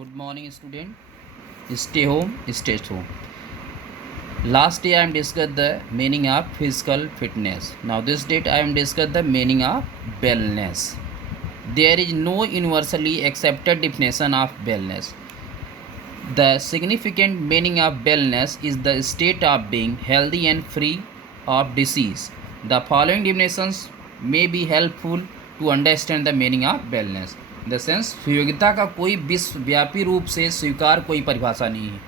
Good morning, student. Stay home, stay home. Last day I am discussed the meaning of physical fitness. Now this date I am discussed the meaning of wellness. There is no universally accepted definition of wellness. The significant meaning of wellness is the state of being healthy and free of disease. The following definitions may be helpful to understand the meaning of wellness. In the sense सुयोग्यता का कोई विश्वव्यापी रूप से स्वीकार कोई परिभाषा नहीं है.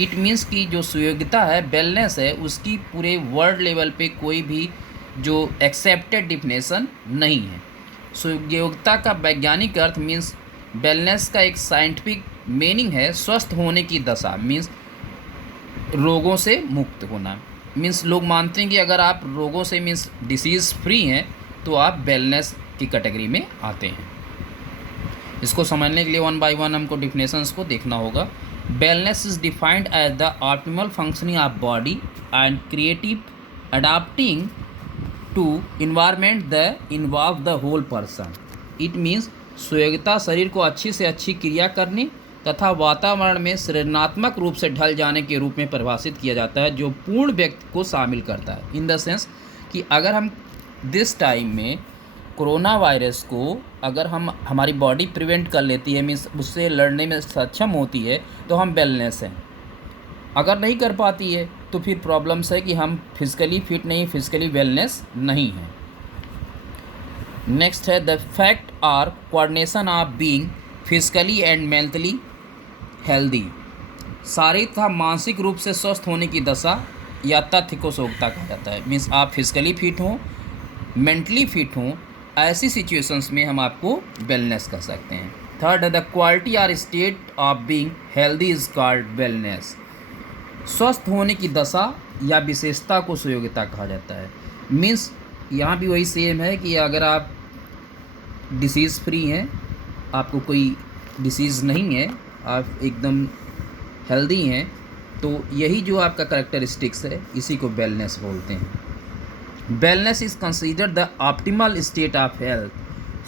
इट मीन्स कि जो सुयोग्यता है, वेलनेस है, उसकी पूरे वर्ल्ड लेवल पे कोई भी जो एक्सेप्टेड डिफिनेशन नहीं है. सुयोग्यता का वैज्ञानिक अर्थ मीन्स वेलनेस का एक साइंटिफिक मीनिंग है स्वस्थ होने की दशा, मीन्स रोगों से मुक्त होना. मीन्स लोग मानते हैं कि अगर आप रोगों से मीन्स डिसीज़ फ्री हैं तो आप वेलनेस की कैटेगरी में आते हैं. इसको समझने के लिए वन बाय वन हमको डिफिनेशंस को देखना होगा. Wellness is defined as the optimal functioning of body and creative adapting to environment the involve the whole person. It means सुयोग्यता शरीर को अच्छी से अच्छी क्रिया करने तथा वातावरण में सृजनात्मक रूप से ढल जाने के रूप में परिभाषित किया जाता है, जो पूर्ण व्यक्ति को शामिल करता है. इन द सेंस कि अगर हम दिस टाइम में कोरोना वायरस को अगर हम हमारी बॉडी प्रिवेंट कर लेती है, मीन्स उससे लड़ने में सक्षम होती है, तो हम वेलनेस हैं. अगर नहीं कर पाती है तो फिर प्रॉब्लम्स है कि हम फिजिकली फिट नहीं, फिजिकली वेलनेस नहीं है. नेक्स्ट है the fact are coordination of being physically and mentally healthy. शारीरिक तथा मानसिक रूप से स्वस्थ होने की दशा या तथ्य को सुयोग्यता कहा जाता है. मीन्स आप फिजिकली फिट हों, मेंटली फिट हों, ऐसी सिचुएशंस में हम आपको वेलनेस कह सकते हैं. थर्ड है the quality or state of being healthy is called wellness. स्वस्थ होने की दशा या विशेषता को सुयोग्यता कहा जाता है. मीन्स यहाँ भी वही सेम है कि अगर आप डिसीज़ फ्री हैं, आपको कोई डिसीज़ नहीं है, आप एकदम हेल्दी हैं, तो यही जो आपका कैरेक्टरिस्टिक्स है, इसी को वेलनेस बोलते हैं. Wellness is considered the optimal state of health.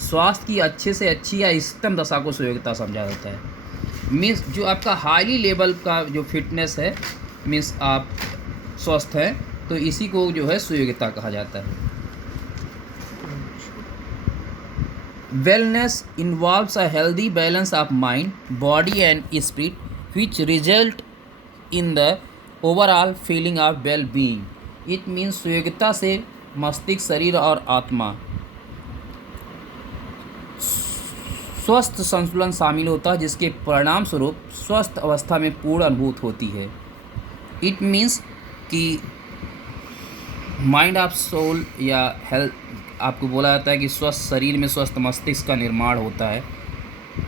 स्वास्थ्य की अच्छे से अच्छी या इष्टतम दशा को सुयोग्यता समझा जाता है. मीन्स जो आपका हाईली लेवल का जो फिटनेस है, मीन्स आप स्वस्थ हैं, तो इसी को जो है सुयोग्यता कहा जाता है. Wellness involves a healthy balance of mind, body and spirit which result in the overall feeling of well being. It means सुयोग्यता से मस्तिष्क, शरीर और आत्मा स्वस्थ संतुलन शामिल होता है, जिसके परिणाम स्वरूप स्वस्थ अवस्था में पूर्ण अनुभूत होती है. इट मीन्स कि माइंड ऑफ सोल या हेल्थ, आपको बोला जाता है कि स्वस्थ शरीर में स्वस्थ मस्तिष्क का निर्माण होता है.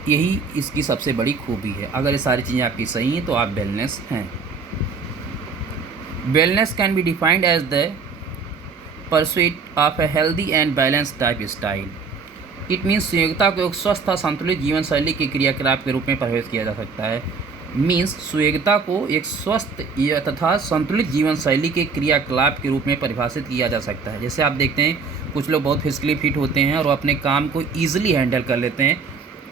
यही इसकी सबसे बड़ी खूबी है. अगर ये सारी चीज़ें आपकी सही हैं तो आप वेलनेस हैं. Wellness can be defined as the pursuit of a healthy and balanced lifestyle. It means सुयोग्यता को एक स्वस्थ और संतुलित जीवन शैली के क्रियाकलाप के रूप में परिभाषित किया जा सकता है. मीन्स सुयोग्यता को एक स्वस्थ तथा संतुलित जीवन शैली के क्रियाकलाप के रूप में परिभाषित किया जा सकता है. जैसे आप देखते हैं कुछ लोग बहुत फिजिकली फिट होते हैं और अपने काम को ईजिली हैंडल कर लेते हैं,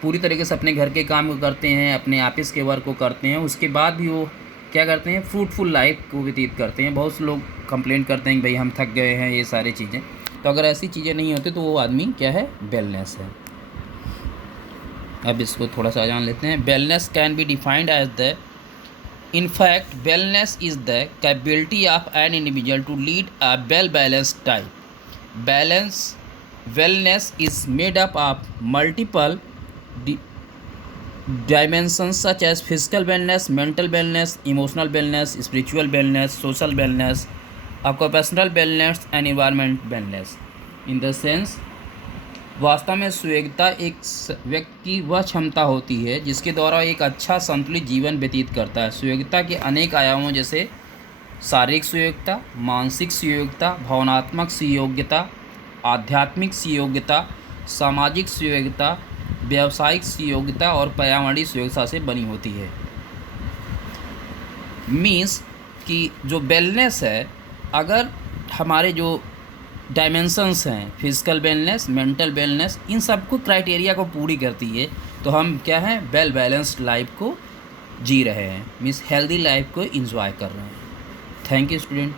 पूरी तरीके से अपने घर के काम को करते हैं, अपने ऑफिस के वर्क को करते हैं, उसके बाद भी वो क्या करते हैं, फ्रूटफुल लाइफ को व्यतीत करते हैं. बहुत से लोग कंप्लेन करते हैं कि भाई हम थक गए हैं, ये सारी चीज़ें. तो अगर ऐसी चीज़ें नहीं होती तो वो आदमी क्या है, वेलनेस है. अब इसको थोड़ा सा जान लेते हैं. Wellness can be defined as the, in fact wellness is the capability of an individual to lead a well balanced type. Wellness is made up of multiple dimensions such as physical wellness, mental wellness, emotional wellness, spiritual wellness, social wellness, occupational wellness and environment wellness. In the sense, वास्तव में सुयोग्यता एक व्यक्ति की वह क्षमता होती है जिसके द्वारा एक अच्छा संतुलित जीवन व्यतीत करता है. सुयोग्यता के अनेक आयामों जैसे शारीरिक सुयोग्यता, मानसिक सुयोग्यता, भावनात्मक सुयोग्यता, आध्यात्मिक सुयोग्यता, सामाजिक सुयोग्यता, व्यावसायिक सुयोग्यता और पर्यावरणीय सुयोग्यता से बनी होती है. मीन्स कि जो वेलनेस है, अगर हमारे जो डायमेंशंस हैं, फिजिकल वेलनेस, मेंटल वेलनेस, इन सबको क्राइटेरिया को पूरी करती है, तो हम क्या है, वेल बैलेंस्ड लाइफ को जी रहे हैं, मीन्स हेल्दी लाइफ को इंजॉय कर रहे हैं। Thank you student.